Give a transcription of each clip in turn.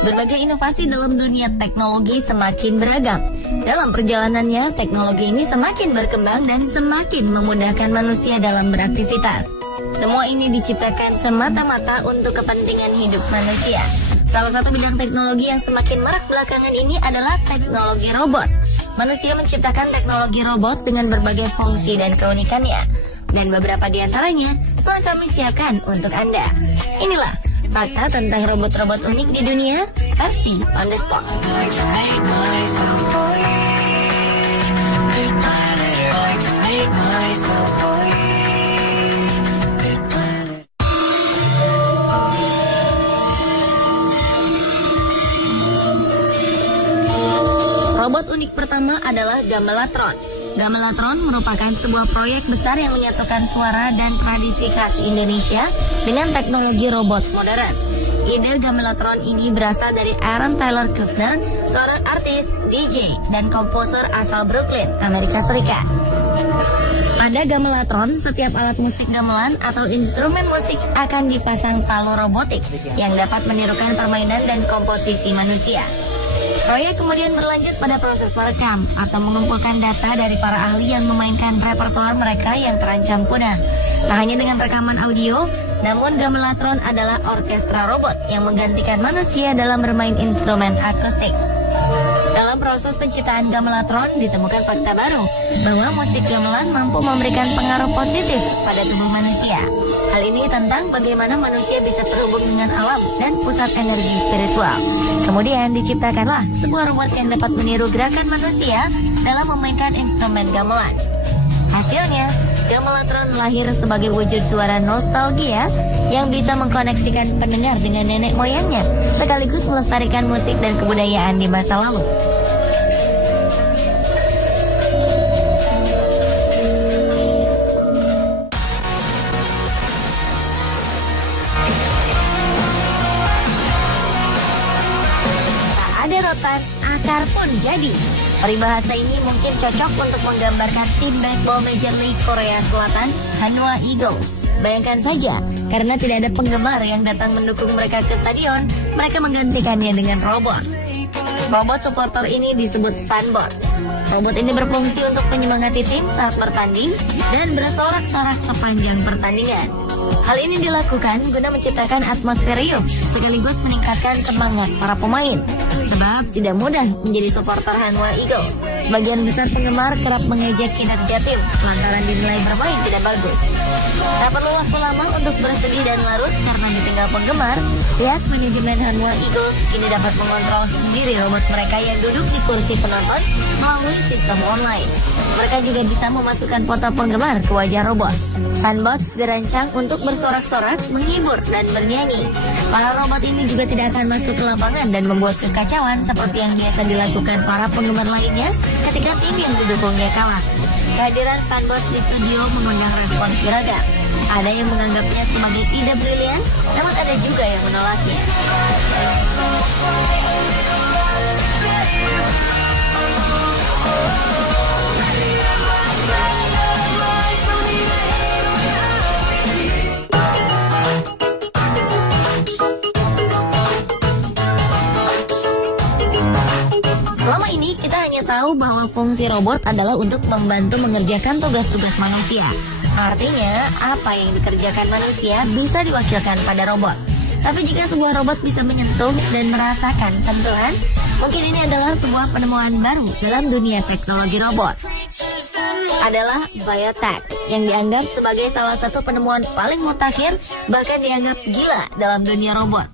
Berbagai inovasi dalam dunia teknologi semakin beragam. Dalam perjalanannya, teknologi ini semakin berkembang dan semakin memudahkan manusia dalam beraktivitas. Semua ini diciptakan semata-mata untuk kepentingan hidup manusia. Salah satu bidang teknologi yang semakin marak belakangan ini adalah teknologi robot. Manusia menciptakan teknologi robot dengan berbagai fungsi dan keunikannya. Dan beberapa di antaranya telah kami siapkan untuk Anda. Inilah fakta tentang robot-robot unik di dunia versi on the spot. Robot unik pertama adalah Gamelatron. Gamelatron merupakan sebuah proyek besar yang menyatukan suara dan tradisi khas Indonesia dengan teknologi robot modern. Ide Gamelatron ini berasal dari Aaron Taylor Kushner, seorang artis, DJ, dan komposer asal Brooklyn, Amerika Serikat. Pada Gamelatron, setiap alat musik gamelan atau instrumen musik akan dipasang palu robotik yang dapat menirukan permainan dan komposisi manusia. Proyek kemudian berlanjut pada proses merekam atau mengumpulkan data dari para ahli yang memainkan repertoar mereka yang terancam punah. Tak hanya dengan rekaman audio, namun Gamelatron adalah orkestra robot yang menggantikan manusia dalam bermain instrumen akustik. Dalam proses penciptaan Gamelatron ditemukan fakta baru bahwa musik gamelan mampu memberikan pengaruh positif pada tubuh manusia. Hal ini tentang bagaimana manusia bisa terhubung dengan alam dan pusat energi spiritual. Kemudian diciptakanlah sebuah robot yang dapat meniru gerakan manusia dalam memainkan instrumen gamelan. Hasilnya, Gamelatron lahir sebagai wujud suara nostalgia yang bisa mengkoneksikan pendengar dengan nenek moyangnya, sekaligus melestarikan musik dan kebudayaan di masa lalu. Rotan, akar pun jadi. Peribahasa ini mungkin cocok untuk menggambarkan tim baseball Major League Korea Selatan, Hanwha Eagles. Bayangkan saja, karena tidak ada penggemar yang datang mendukung mereka ke stadion, mereka menggantikannya dengan robot. Robot supporter ini disebut fanbots. Robot ini berfungsi untuk menyemangati tim saat bertanding dan bersorak-sorak sepanjang pertandingan. Hal ini dilakukan guna menciptakan atmosfer riuh sekaligus meningkatkan semangat para pemain. Sebab tidak mudah menjadi supporter Hanwha Eagles. Sebagian besar penggemar kerap mengejek kinerja tim lantaran dinilai bermain tidak bagus. Tak perlu waktu lama untuk bersedih dan larut karena ditinggal penggemar. Pihak manajemen Hanwha Eagles kini dapat mengontrol sendiri robot mereka yang duduk di kursi penonton melalui sistem online. Mereka juga bisa memasukkan foto penggemar ke wajah robot. Fanbots dirancang untuk bersorak-sorak, menghibur, dan bernyanyi. Para robot ini juga tidak akan masuk ke lapangan dan membuat kekacauan seperti yang biasa dilakukan para penggemar lainnya ketika tim yang didukungnya kalah. Kehadiran fanbots di studio mengundang respons beragam. Ada yang menganggapnya sebagai ide brilian, namun ada juga yang menolaknya. Selama ini kita hanya tahu bahwa fungsi robot adalah untuk membantu mengerjakan tugas-tugas manusia. Artinya, apa yang dikerjakan manusia bisa diwakilkan pada robot. Tapi jika sebuah robot bisa menyentuh dan merasakan sentuhan, mungkin ini adalah sebuah penemuan baru dalam dunia teknologi robot. Adalah biotech, yang dianggap sebagai salah satu penemuan paling mutakhir, bahkan dianggap gila dalam dunia robot.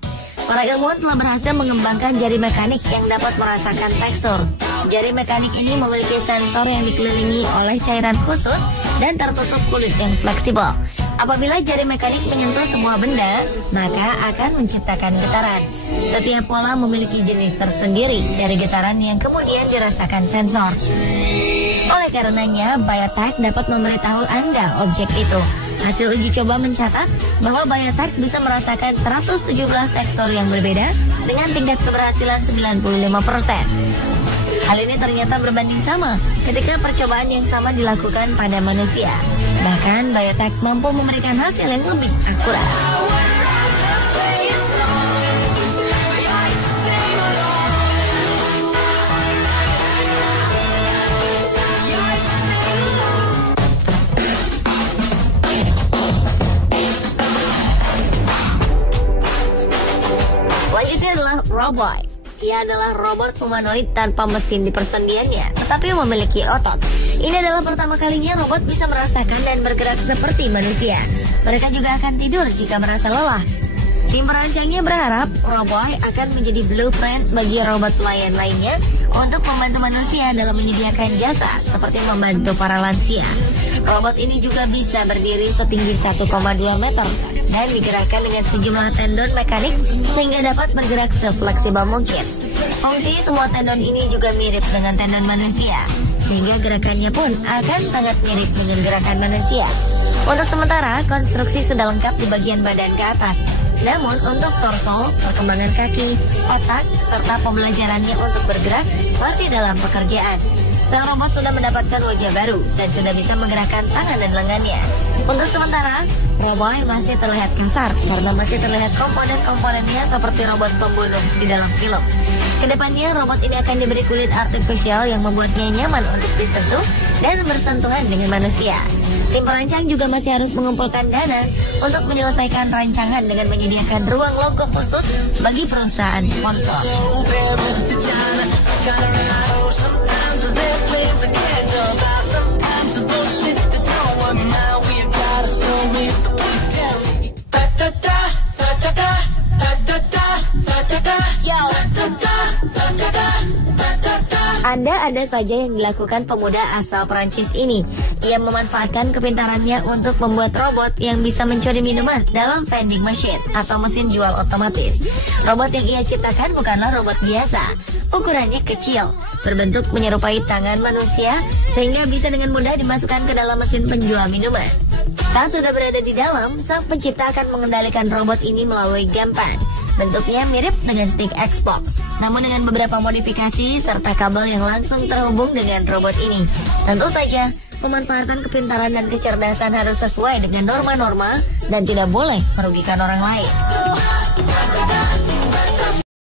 Para ilmuwan telah berhasil mengembangkan jari mekanik yang dapat merasakan tekstur. Jari mekanik ini memiliki sensor yang dikelilingi oleh cairan khusus dan tertutup kulit yang fleksibel. Apabila jari mekanik menyentuh sebuah benda, maka akan menciptakan getaran. Setiap pola memiliki jenis tersendiri dari getaran yang kemudian dirasakan sensor. Oleh karenanya, biotech dapat memberitahu Anda objek itu. Hasil uji coba mencatat bahwa biotech bisa merasakan 117 tekstur yang berbeda dengan tingkat keberhasilan 95%. Hal ini ternyata berbanding sama ketika percobaan yang sama dilakukan pada manusia. Bahkan biotech mampu memberikan hasil yang lebih akurat. Selanjutnya adalah Roboy. Ia adalah robot humanoid tanpa mesin di persendiannya, tetapi memiliki otot. Ini adalah pertama kalinya robot bisa merasakan dan bergerak seperti manusia. Mereka juga akan tidur jika merasa lelah. Tim perancangnya berharap Roboy akan menjadi blueprint bagi robot pelayan lainnya untuk membantu manusia dalam menyediakan jasa seperti membantu para lansia. Robot ini juga bisa berdiri setinggi 1,2 meter dan digerakkan dengan sejumlah tendon mekanik sehingga dapat bergerak sefleksibel mungkin. Fungsi semua tendon ini juga mirip dengan tendon manusia, sehingga gerakannya pun akan sangat mirip dengan gerakan manusia. Untuk sementara, konstruksi sudah lengkap di bagian badan ke atas. Namun untuk torso, perkembangan kaki, otak, serta pembelajarannya untuk bergerak masih dalam pekerjaan. Sel robot sudah mendapatkan wajah baru dan sudah bisa menggerakkan tangan dan lengannya. Untuk sementara, Roboy masih terlihat kasar karena masih terlihat komponen-komponennya seperti robot pembunuh di dalam film. Kedepannya, robot ini akan diberi kulit artifisial yang membuatnya nyaman untuk disentuh dan bersentuhan dengan manusia. Tim perancang juga masih harus mengumpulkan dana untuk menyelesaikan rancangan dengan menyediakan ruang logo khusus bagi perusahaan sponsor. Ada saja yang dilakukan pemuda asal Perancis ini. Ia memanfaatkan kepintarannya untuk membuat robot yang bisa mencuri minuman dalam vending machine atau mesin jual otomatis. Robot yang ia ciptakan bukanlah robot biasa. Ukurannya kecil, berbentuk menyerupai tangan manusia, sehingga bisa dengan mudah dimasukkan ke dalam mesin penjual minuman. Saat sudah berada di dalam, sang pencipta akan mengendalikan robot ini melalui gamepad. Bentuknya mirip dengan stick Xbox, namun dengan beberapa modifikasi serta kabel yang langsung terhubung dengan robot ini. Tentu saja, pemanfaatan kepintaran dan kecerdasan harus sesuai dengan norma-norma dan tidak boleh merugikan orang lain.